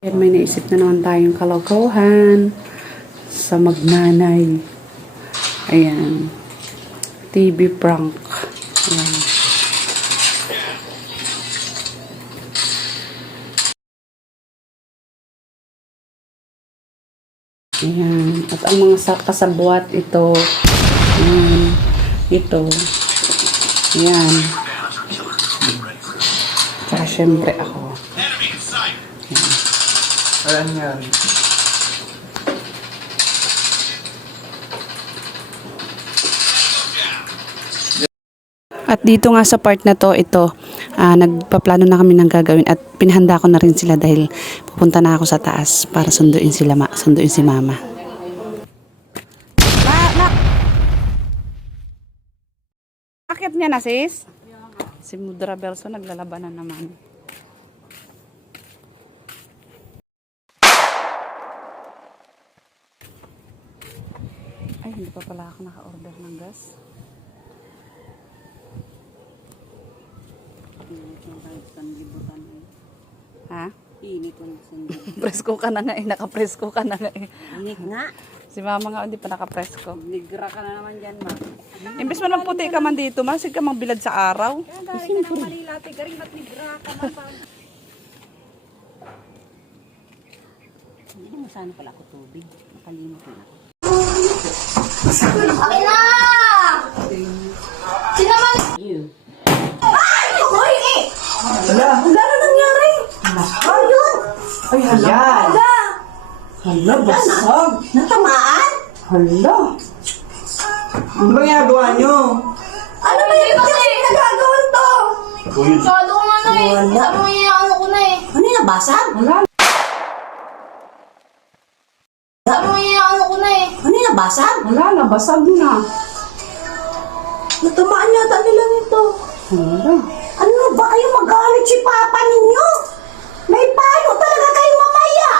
Yan, may naisip na naman tayong kalokohan sa magnanay. Ayan. TV prank. Ayan. Ayan. At ang mga kasabwat ito. Ayan. Ito. Ayan. Tsaka syempre ako. Ayan yan. At dito nga sa part na to, nagpaplano na kami ng gagawin at pinahanda ko na rin sila dahil pupunta na ako sa taas para sunduin si mama. Akit niya na sis? Si Mudra Belso naglalabanan naman. Ay, hindi pa pala ako naka-order ng gas. Ha? Init ang sundo. Presko ka na nga eh. Naka-presko ka na nga eh. Init nga. Si mama nga hindi pa naka-presko. Nigra ka na naman dyan, ma. Imbes man magputi ka man dito, masig ka mang bilad sa araw. Galing ka ng malilate, galing ba't nigra ka man pa? Hindi mo sana pala ako tubig. Nakalimot na ako. Okay na! Sino man? You. Ay! Hoy! Eh! Hala! Wala na nangyari! Ayun! Ay, hala! Hala! Hala, basag! Natamaan? Hala! Ano ba ginagawa nyo? Ano ba yung nagagawan to? Masyado ko nga na eh. Wala. Sabi mo yung ano ko na eh. Ano yung nabasag? Hala! Sabi mo yung ano ko na eh. Ano yung nabasag? Wala na, basag na. Natamaan yata nila nito. Wala. Ano ba kayo magalit si Papa ninyo? May payo talaga kayo mamaya!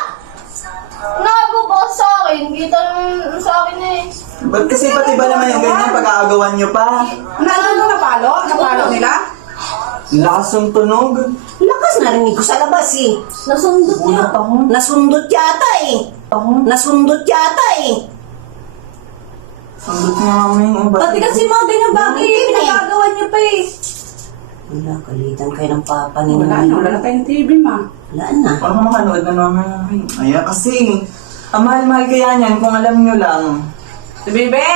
Nagubos sa akin. Kita naman sa akin eh. Ba't kasi pati ba naman yung ganyan pag-aagawan nyo pa? Ano mo napalo? Napalo nila? Lakas yung tunog. Lakas narinig ko sa labas eh. Nasundot niya. Nasundot yata eh. Nasundot yata eh. Sundot nga kami yung Pati kasi mga ganyan bagay Hindi, pinagagawa niyo pa eh. Wala, kalitan kayo ng Papa ninyo. Wala na, wala na tayong TV ma. Wala na. Parang makanood na naman. Ayan kasi. Ang mahal-mahal kaya niyan kung alam nyo lang. Si Bibe!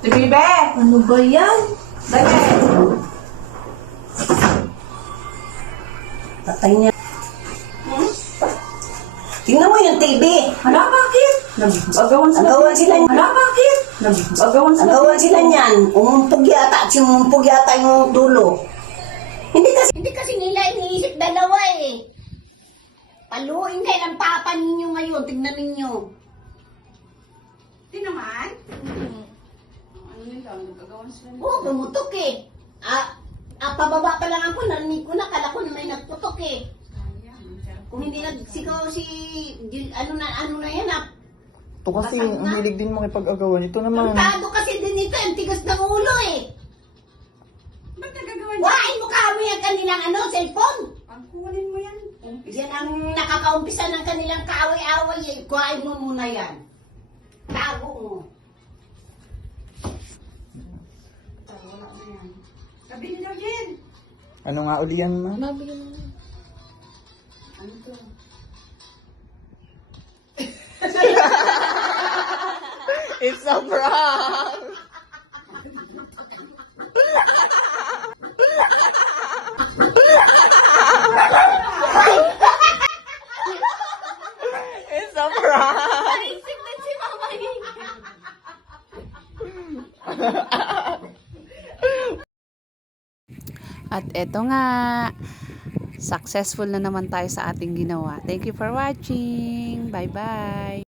Si Bibe! Ano ba yan? Dali! Patay niya. Tingnan mo yung TV. Hala, bakit? Nag-agawan sila. Agawan sila niyan. Hala, bakit? Nag-agawan sila. Agawan sila niyan. Umumpog yata. Sumumpog yata yung dulo. Hindi kasi nila iniisip dalawa eh. Paluin kayo ng Papa ninyo ngayon. Tignan ninyo. Di naman? Ano nila? Nag-agawan sila. Oo, pumutok eh. Pababa pa lang ako. Narinig ko na. Kala ko na may nagputok eh. Kung hindi nagsigaw si... Ano na yan ah. Ito kasi, ang hilig din makipag-agawan. Ito naman. Tado kasi din ito. Ang tigas ng ulo eh. Ba't nagagawan Wain mo kami ang kanilang cellphone. Pagkuhanin mo yan. Yan ang nakakaumpisa ng kanilang kaaway-away eh. Kuhain mo muna yan. Tago mo. Wala na yan. Sabi nila Jen. Ano nga uli yan, ma? Ano to? It's a prank! It's a prank! Naisip na si Mama eh. At eto nga, successful na naman tayo sa ating ginawa. Thank you for watching. Bye-bye.